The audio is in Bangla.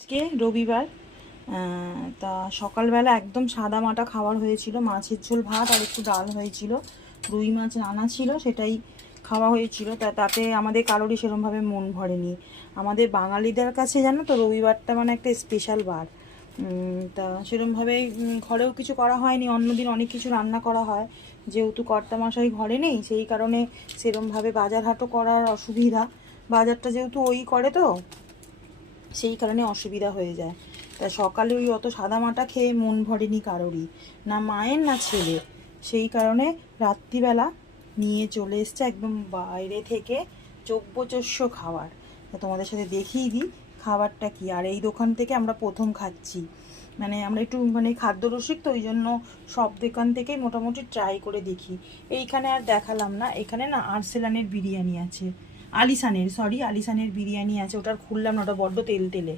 আজকে রবিবার। তা সকালবেলা একদম সাদা মাটা খাবার হয়েছিল, মাছের ঝোল ভাত আর একটু ডাল হয়েছিল, রুই মাছ রান্না ছিল, সেটাই খাওয়া হয়েছিল। তাতে আমাদের কারোরই সেরমভাবে মন ভরেনি। আমাদের বাঙালিদের কাছে জানো তো রবিবারটা মানে একটা স্পেশাল বার। তা সেরমভাবেই ঘরেও কিছু করা হয়নি। অন্যদিন অনেক কিছু রান্না করা হয়, যেহেতু কর্তামশাই ঘরে নেই সেই কারণে সেরমভাবে বাজার হাটও করার অসুবিধা। বাজারটা যেহেতু ওই করে তো সেই কারণে অসুবিধা হয়ে যায়। তা সকালে ওই অত সাদামাটা খেয়ে মন ভরেনি কারোরই, না মায়ের না ছেলের। সেই কারণে রাত্রিবেলা নিয়ে চলে এসছে একদম বাইরে থেকে চব্যচস্য খাবার। তা তোমাদের সাথে দেখিয়ে দিই খাবারটা কি। আর এই দোকান থেকে আমরা প্রথম খাচ্ছি, মানে আমরা একটু মানে খাদ্যরসিক তো, ওই জন্য সব দোকান থেকেই মোটামুটি ট্রাই করে দেখি। এইখানে আর দেখালাম না, এখানে না আরসেলানের বিরিয়ানি আছে, আলিসানের বিরিয়ানি আছে, ওটার খুললাম না, ওটা বড্ড তেল তেলে।